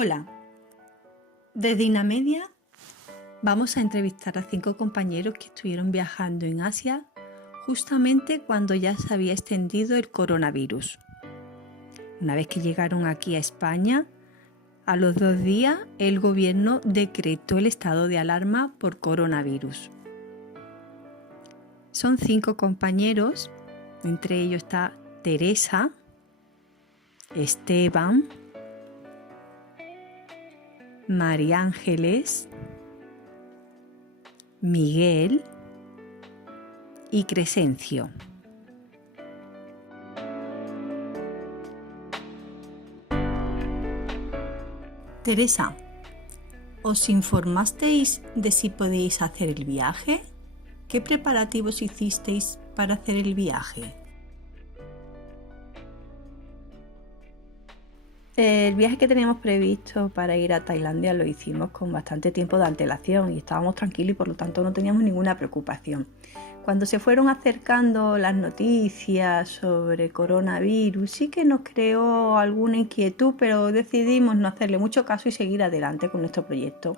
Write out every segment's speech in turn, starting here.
Hola, desde Inamedia vamos a entrevistar a 5 compañeros que estuvieron viajando en Asia justamente cuando ya se había extendido el coronavirus. Una vez que llegaron aquí a España, a los 2 días el gobierno decretó el estado de alarma por coronavirus. Son 5 compañeros, entre ellos está Teresa, Esteban, María Ángeles, Miguel y Crescencio. Teresa, ¿os informasteis de si podéis hacer el viaje? ¿Qué preparativos hicisteis para hacer el viaje? El viaje que teníamos previsto para ir a Tailandia lo hicimos con bastante tiempo de antelación y estábamos tranquilos y por lo tanto no teníamos ninguna preocupación. Cuando se fueron acercando las noticias sobre coronavirus sí que nos creó alguna inquietud, pero decidimos no hacerle mucho caso y seguir adelante con nuestro proyecto.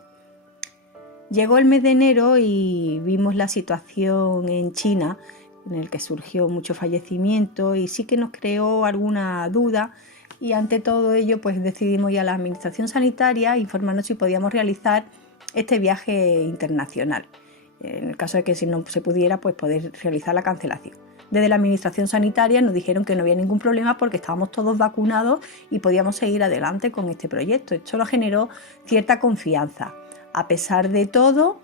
Llegó el mes de enero y vimos la situación en China, en el que surgió mucho fallecimiento y sí que nos creó alguna duda. Y ante todo ello, pues decidimos ir a la administración sanitaria informarnos si podíamos realizar este viaje internacional. En el caso de que si no se pudiera, pues poder realizar la cancelación. Desde la administración sanitaria nos dijeron que no había ningún problema porque estábamos todos vacunados y podíamos seguir adelante con este proyecto. Esto nos generó cierta confianza. A pesar de todo,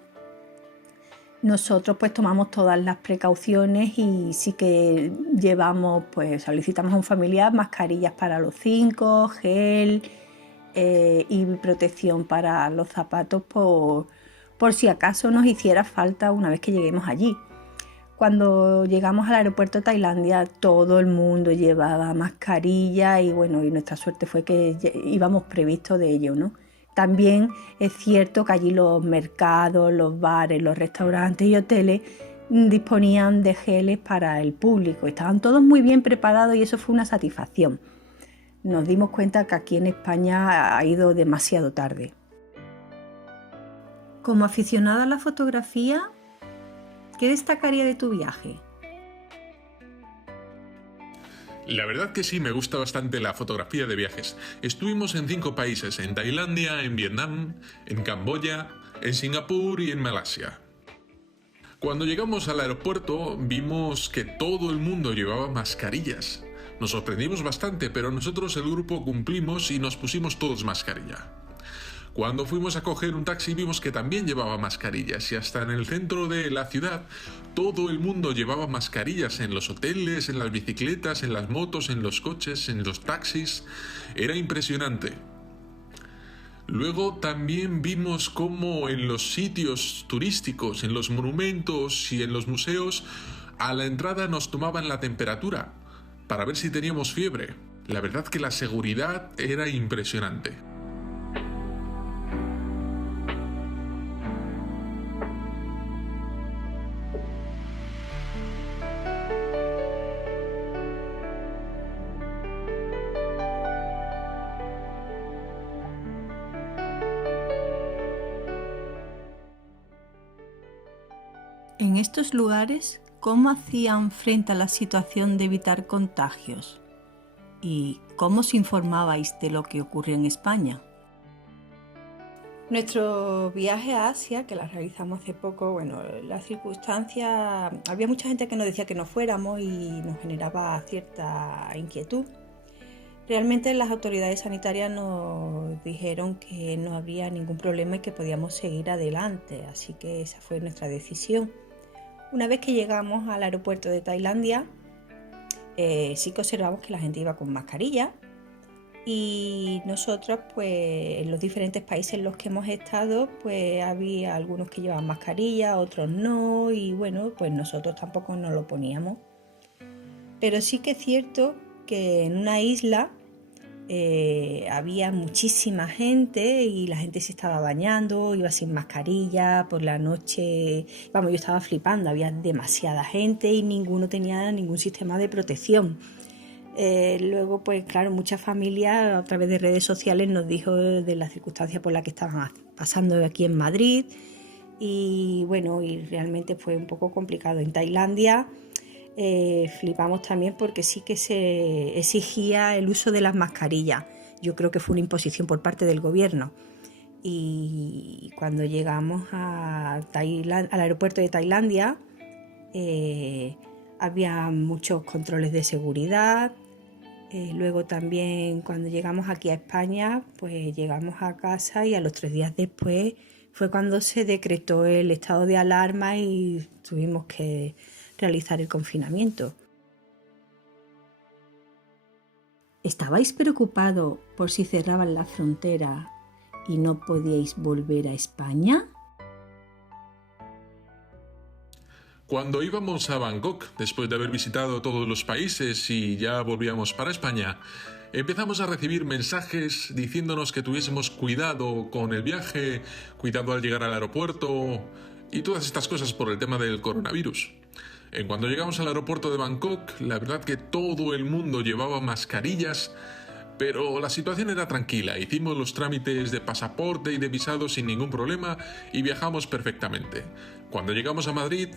nosotros pues tomamos todas las precauciones y sí que llevamos, pues solicitamos a un familiar mascarillas para los 5, gel y protección para los zapatos por si acaso nos hiciera falta una vez que lleguemos allí. Cuando llegamos al aeropuerto de Tailandia todo el mundo llevaba mascarilla y bueno, y nuestra suerte fue que íbamos previstos de ello, ¿no? También es cierto que allí los mercados, los bares, los restaurantes y hoteles disponían de geles para el público. Estaban todos muy bien preparados y eso fue una satisfacción. Nos dimos cuenta que aquí en España ha ido demasiado tarde. Como aficionada a la fotografía, ¿qué destacaría de tu viaje? La verdad que sí, me gusta bastante la fotografía de viajes. Estuvimos en 5 países, en Tailandia, en Vietnam, en Camboya, en Singapur y en Malasia. Cuando llegamos al aeropuerto vimos que todo el mundo llevaba mascarillas. Nos sorprendimos bastante, pero nosotros el grupo cumplimos y nos pusimos todos mascarilla. Cuando fuimos a coger un taxi vimos que también llevaba mascarillas y hasta en el centro de la ciudad todo el mundo llevaba mascarillas en los hoteles, en las bicicletas, en las motos, en los coches, en los taxis. Era impresionante. Luego también vimos cómo en los sitios turísticos, en los monumentos y en los museos, a la entrada nos tomaban la temperatura para ver si teníamos fiebre. La verdad que la seguridad era impresionante. En estos lugares, ¿cómo hacían frente a la situación de evitar contagios? ¿Y cómo os informabais de lo que ocurrió en España? Nuestro viaje a Asia, que la realizamos hace poco, bueno, las circunstancias, había mucha gente que nos decía que no fuéramos y nos generaba cierta inquietud. Realmente las autoridades sanitarias nos dijeron que no había ningún problema y que podíamos seguir adelante, así que esa fue nuestra decisión. Una vez que llegamos al aeropuerto de Tailandia, sí que observamos que la gente iba con mascarilla y nosotros, pues en los diferentes países en los que hemos estado, pues había algunos que llevaban mascarilla, otros no y bueno, pues nosotros tampoco nos lo poníamos. Pero sí que es cierto que en una isla había muchísima gente y la gente se estaba bañando, iba sin mascarilla por la noche. Vamos, yo estaba flipando, había demasiada gente y ninguno tenía ningún sistema de protección. Luego, pues claro, muchas familias a través de redes sociales nos dijo de las circunstancias por las que estaban pasando aquí en Madrid y bueno, y realmente fue un poco complicado. En Tailandia flipamos también porque sí que se exigía el uso de las mascarillas. Yo creo que fue una imposición por parte del gobierno. Y cuando llegamos al aeropuerto de Tailandia, había muchos controles de seguridad. Luego también cuando llegamos aquí a España, pues llegamos a casa y a los 3 días después fue cuando se decretó el estado de alarma y tuvimos que realizar el confinamiento. ¿Estabais preocupados por si cerraban la frontera y no podíais volver a España? Cuando íbamos a Bangkok, después de haber visitado todos los países y ya volvíamos para España, empezamos a recibir mensajes diciéndonos que tuviésemos cuidado con el viaje, cuidado al llegar al aeropuerto y todas estas cosas por el tema del coronavirus. En cuando llegamos al aeropuerto de Bangkok, la verdad que todo el mundo llevaba mascarillas, pero la situación era tranquila. Hicimos los trámites de pasaporte y de visado sin ningún problema y viajamos perfectamente. Cuando llegamos a Madrid,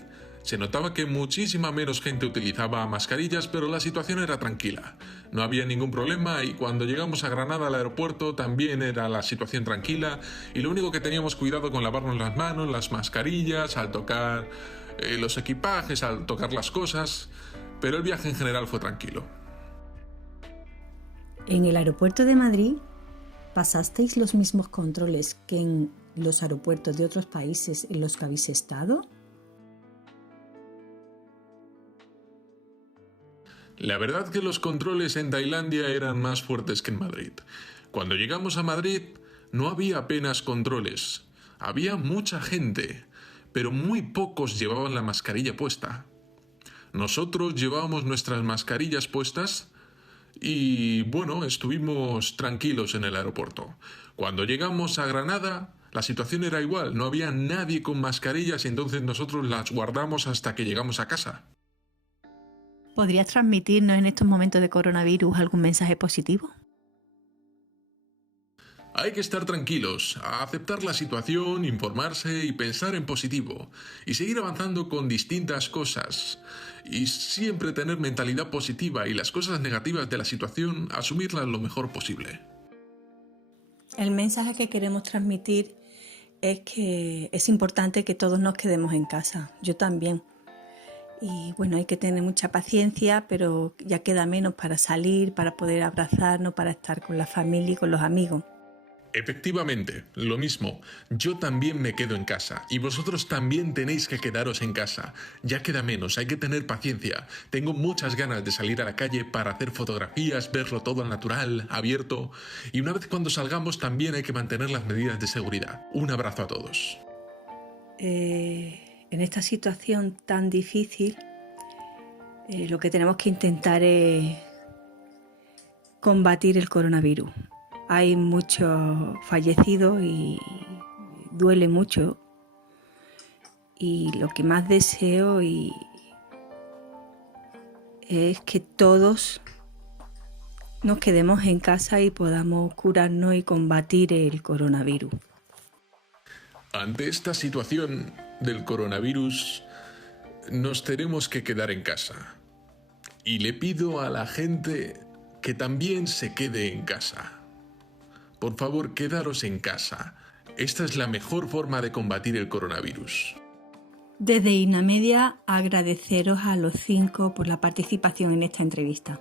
se notaba que muchísima menos gente utilizaba mascarillas, pero la situación era tranquila. No había ningún problema y cuando llegamos a Granada al aeropuerto también era la situación tranquila y lo único que teníamos cuidado con lavarnos las manos, las mascarillas, al tocar los equipajes, al tocar las cosas, pero el viaje en general fue tranquilo. En el aeropuerto de Madrid, ¿pasasteis los mismos controles que en los aeropuertos de otros países en los que habéis estado? La verdad que los controles en Tailandia eran más fuertes que en Madrid. Cuando llegamos a Madrid no había apenas controles. Había mucha gente, pero muy pocos llevaban la mascarilla puesta. Nosotros llevábamos nuestras mascarillas puestas y bueno, estuvimos tranquilos en el aeropuerto. Cuando llegamos a Granada, la situación era igual, no había nadie con mascarillas y entonces nosotros las guardamos hasta que llegamos a casa. ¿Podrías transmitirnos en estos momentos de coronavirus algún mensaje positivo? Hay que estar tranquilos, aceptar la situación, informarse y pensar en positivo, y seguir avanzando con distintas cosas, y siempre tener mentalidad positiva y las cosas negativas de la situación, asumirlas lo mejor posible. El mensaje que queremos transmitir es que es importante que todos nos quedemos en casa, yo también. Y bueno, hay que tener mucha paciencia, pero ya queda menos para salir, para poder abrazarnos, para estar con la familia y con los amigos. Efectivamente, lo mismo. Yo también me quedo en casa y vosotros también tenéis que quedaros en casa. Ya queda menos, hay que tener paciencia. Tengo muchas ganas de salir a la calle para hacer fotografías, verlo todo al natural, abierto. Y una vez cuando salgamos también hay que mantener las medidas de seguridad. Un abrazo a todos. En esta situación tan difícil, lo que tenemos que intentar es combatir el coronavirus. Hay muchos fallecidos y duele mucho. Y lo que más deseo es que todos nos quedemos en casa y podamos curarnos y combatir el coronavirus. Ante esta situación del coronavirus, nos tenemos que quedar en casa. Y le pido a la gente que también se quede en casa. Por favor, quedaros en casa. Esta es la mejor forma de combatir el coronavirus. Desde Inamedia, agradeceros a los 5 por la participación en esta entrevista.